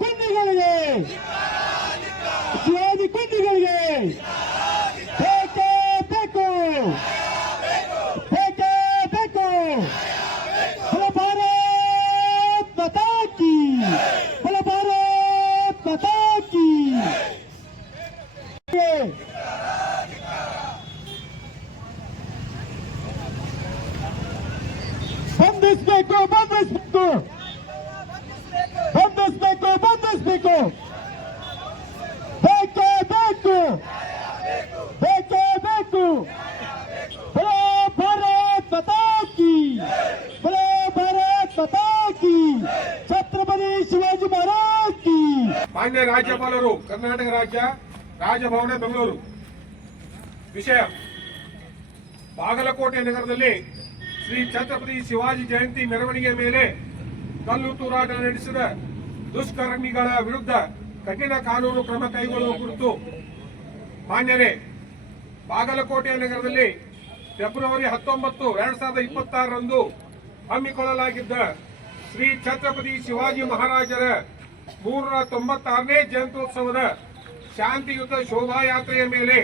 ಕುಂದಿಗಳಿಗೆ ಶಿವಾಜಿ ಕುಂದಿಗಳಿಗೆ ಬೇಕೇ ಬೇಕು ಬೇಕೇ ಬೇಕು ಭಾರತ್ ಮಾತಾ ಕಿ ಭಾರತ್ ಮಾತಾ ಕಿ ಬಂಧಿಸಬೇಕು ಬಂಧಿಸಬೇಕು ಬಂಧಿಸಬೇಕು ಬಂಧಿಸಬೇಕು ಬೇಕೇ ಬೇಕು ಬೇಕೇ ಬೇಕು ಬಲೋ ಭಾರತ್ ಮಾತಾ ಕಿ ಬಲೋ ಭಾರತ್ ಮಾತಾ ಕಿ ಛತ್ರಪತಿ ಶಿವಾಜಿ ಮಹಾರಾಜ್ ಕಿ. ಮಾನ್ಯ ರಾಜ್ಯಪಾಲರು ಕರ್ನಾಟಕ ರಾಜ್ಯ ರಾಜಭವನ ಬೆಂಗಳೂರು. ವಿಷಯ: ಬಾಗಲಕೋಟೆ ನಗರದಲ್ಲಿ ಶ್ರೀ ಛತ್ರಪತಿ ಶಿವಾಜಿ ಜಯಂತಿ ಮೆರವಣಿಗೆ ಮೇಲೆ ಕಲ್ಲು ತೂರಾಟ ನಡೆಸಿದ ದುಷ್ಕರ್ಮಿಗಳ ವಿರುದ್ಧ ಕಠಿಣ ಕಾನೂನು ಕ್ರಮ ಕೈಗೊಳ್ಳುವ ಕುರಿತು ಮಾನ್ಯರೇ, ಬಾಗಲಕೋಟೆ ನಗರದಲ್ಲಿ ಫೆಬ್ರವರಿ 19, 2026ರಂದು ಹಮ್ಮಿಕೊಳ್ಳಲಾಗಿದ್ದ ಶ್ರೀ ಛತ್ರಪತಿ ಶಿವಾಜಿ ಮಹಾರಾಜರ 396ನೇ ಜಯಂತ್ಯೋತ್ಸವದ ಶಾಂತಿಯುತ ಶೋಭಾಯಾತ್ರೆಯ ಮೇಲೆ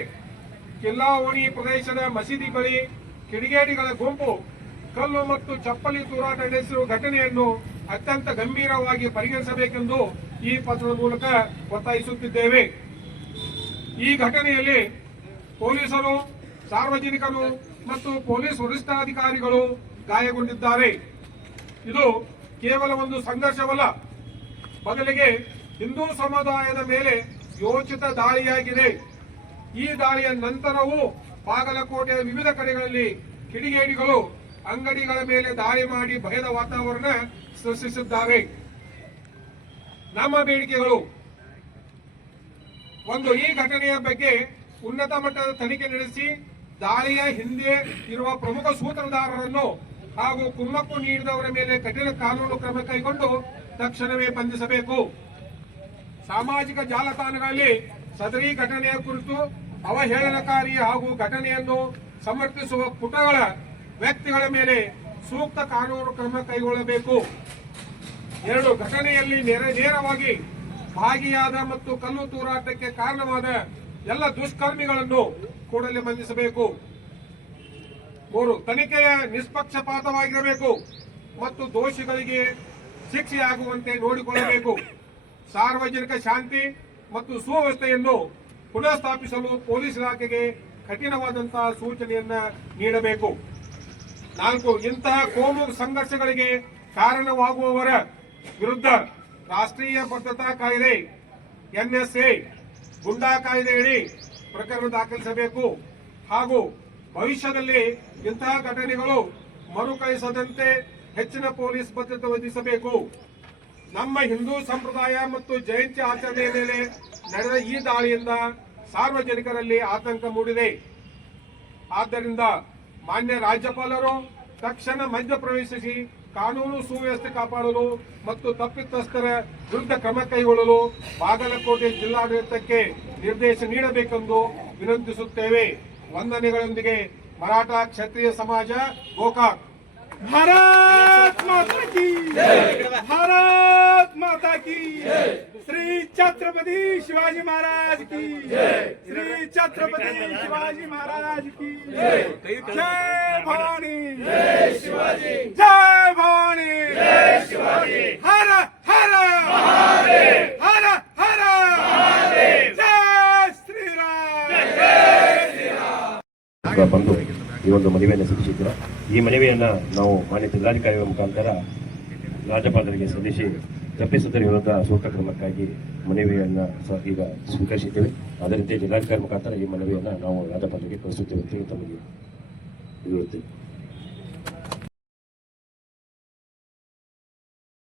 ಕಿಲ್ಲಾವಣಿ ಪ್ರದೇಶದ ಮಸೀದಿ ಬಳಿ ಕಿಡಿಗೇಡಿಗಳ ಗುಂಪು ಕಲ್ಲು ಮತ್ತು ಚಪ್ಪಲಿ ತೂರಾಟ ನಡೆಸಿರುವ ಘಟನೆಯನ್ನು ಅತ್ಯಂತ ಗಂಭೀರವಾಗಿ ಪರಿಗಣಿಸಬೇಕೆಂದು ಈ ಪತ್ರದ ಮೂಲಕ ಒತ್ತಾಯಿಸುತ್ತಿದ್ದೇವೆ. ಈ ಘಟನೆಯಲ್ಲಿ ಪೊಲೀಸರು, ಸಾರ್ವಜನಿಕರು ಮತ್ತು ಪೊಲೀಸ್ ವರಿಷ್ಠಾಧಿಕಾರಿಗಳು ಗಾಯಗೊಂಡಿದ್ದಾರೆ. ಇದು ಕೇವಲ ಒಂದು ಸಂಘರ್ಷವಲ್ಲ, ಬದಲಿಗೆ ಹಿಂದೂ ಸಮುದಾಯದ ಮೇಲೆ ಯೋಚಿತ ದಾಳಿಯಾಗಿದೆ. ಈ ದಾಳಿಯ ನಂತರವೂ ಬಾಗಲಕೋಟೆಯ ವಿವಿಧ ಕಡೆಗಳಲ್ಲಿ ಕಿಡಿಗೇಡಿಗಳು ಅಂಗಡಿಗಳ ಮೇಲೆ ದಾಳಿ ಮಾಡಿ ಭಯದ ವಾತಾವರಣ ಸೃಷ್ಟಿಸಿದ್ದಾರೆ. ನಮ್ಮ ಬೇಡಿಕೆಗಳು: ಒಂದು, ಈ ಘಟನೆಯ ಬಗ್ಗೆ ಉನ್ನತ ಮಟ್ಟದ ತನಿಖೆ ನಡೆಸಿ ದಾಳಿಯ ಹಿಂದೆ ಇರುವ ಪ್ರಮುಖ ಸೂತ್ರಧಾರರನ್ನು ಹಾಗೂ ಕುಮ್ಮಕ್ಕು ನೀಡಿದವರ ಮೇಲೆ ಕಠಿಣ ಕಾನೂನು ಕ್ರಮ ಕೈಗೊಂಡು ತಕ್ಷಣವೇ ಬಂಧಿಸಬೇಕು. ಸಾಮಾಜಿಕ ಜಾಲತಾಣಗಳಲ್ಲಿ ಸದರಿ ಘಟನೆಯ ಕುರಿತು ಅವಹೇಳನಕಾರಿ ಹಾಗೂ ಘಟನೆಯನ್ನು ಸಮರ್ಥಿಸುವ ಪುಟಗಳ ವ್ಯಕ್ತಿಗಳ ಮೇಲೆ ಸೂಕ್ತ ಕಾನೂನು ಕ್ರಮ ಕೈಗೊಳ್ಳಬೇಕು. 2, ಘಟನೆಯಲ್ಲಿ ನೇರವಾಗಿ ಭಾಗಿಯಾದ ಮತ್ತು ಕಲ್ಲು ತೂರಾಟಕ್ಕೆ ಕಾರಣವಾದ ಎಲ್ಲ ದುಷ್ಕರ್ಮಿಗಳನ್ನು ಕೂಡಲೇ ಬಂಧಿಸಬೇಕು. 3, ತನಿಖೆಯ ನಿಷ್ಪಕ್ಷಪಾತವಾಗಿರಬೇಕು ಮತ್ತು ದೋಷಿಗಳಿಗೆ ಶಿಕ್ಷೆಯಾಗುವಂತೆ ನೋಡಿಕೊಳ್ಳಬೇಕು. ಸಾರ್ವಜನಿಕ ಶಾಂತಿ ಮತ್ತು ಸುವ್ಯವಸ್ಥೆಯನ್ನು ಪುನಃ ಸ್ಥಾಪಿಸಲು ಪೊಲೀಸ್ ಇಲಾಖೆಗೆ ಕಠಿಣವಾದಂತಹ ಸೂಚನೆಯನ್ನ ನೀಡಬೇಕು. 4, ಇಂತಹ ಕೋಮು ಸಂಘರ್ಷಗಳಿಗೆ ಕಾರಣವಾಗುವವರ ವಿರುದ್ಧ ರಾಷ್ಟ್ರೀಯ ಭದ್ರತಾ ಕಾಯ್ದೆ NSA ಗುಂಡಾ ಕಾಯ್ದೆಯಡಿ ಪ್ರಕರಣ ದಾಖಲಿಸಬೇಕು ಹಾಗೂ ಭವಿಷ್ಯದಲ್ಲಿ ಇಂತಹ ಘಟನೆಗಳು ಮರುಕಳಿಸದಂತೆ ಹೆಚ್ಚಿನ ಪೊಲೀಸ್ ಭದ್ರತೆ ಒದಗಿಸಬೇಕು. ನಮ್ಮ ಹಿಂದೂ ಸಂಪ್ರದಾಯ ಮತ್ತು ಜಯಂತಿ ಆಚರಣೆಯ ಮೇಲೆ ನಡೆದ ಈ ದಾಳಿಯಿಂದ ಸಾರ್ವಜನಿಕರಲ್ಲಿ ಆತಂಕ ಮೂಡಿದೆ. ಆದ್ದರಿಂದ ಮಾನ್ಯ ರಾಜ್ಯಪಾಲರು ತಕ್ಷಣ ಮಧ್ಯಪ್ರವೇಶಿಸಿ ಕಾನೂನು ಸುವ್ಯವಸ್ಥೆ ಕಾಪಾಡಲು ಮತ್ತು ತಪ್ಪಿತಸ್ಥರ ವಿರುದ್ಧ ಕ್ರಮ ಕೈಗೊಳ್ಳಲು ಬಾಗಲಕೋಟೆ ಜಿಲ್ಲಾಡಳಿತಕ್ಕೆ ನಿರ್ದೇಶ ನೀಡಬೇಕೆಂದು ವಿನಂತಿಸುತ್ತೇವೆ. ವಂದನೆಗಳೊಂದಿಗೆ ಮರಾಠ ಕ್ಷತ್ರಿಯ ಸಮಾಜ ಗೋಕಾಕ್. भारत माता की भारत माता की श्री छत्रपति शिवाजी महाराज की श्री छत्रपति शिवाजी महाराज की जय भवानी जय शिवाजी जय भवानी जय शिवाजी हर हर महादेव हर हर महादेव जय श्री राम जय श्री राम. ಈ ಒಂದು ಮನವಿಯನ್ನು ಸಲ್ಲಿಸಿದ್ರು. ಈ ಮನವಿಯನ್ನು ನಾವು ಮಾನ್ಯ ಜಿಲ್ಲಾಧಿಕಾರಿಗಳ ಮುಖಾಂತರ ರಾಜ್ಯಪಾಲರಿಗೆ ಸಲ್ಲಿಸಿ ತಪ್ಪಿಸುವುದರ ವಿರುದ್ಧ ಸೂಕ್ತ ಕ್ರಮಕ್ಕಾಗಿ ಮನವಿಯನ್ನು ಈಗ ಸ್ವೀಕರಿಸಿದ್ದೇವೆ. ಅದರಂತೆ ಜಿಲ್ಲಾಧಿಕಾರಿ ಮುಖಾಂತರ ಈ ಮನವಿಯನ್ನು ನಾವು ರಾಜ್ಯಪಾಲರಿಗೆ ಕಳಿಸುತ್ತೇವೆ ಅಂತ ತಮಗೆ ಇರುತ್ತೇವೆ.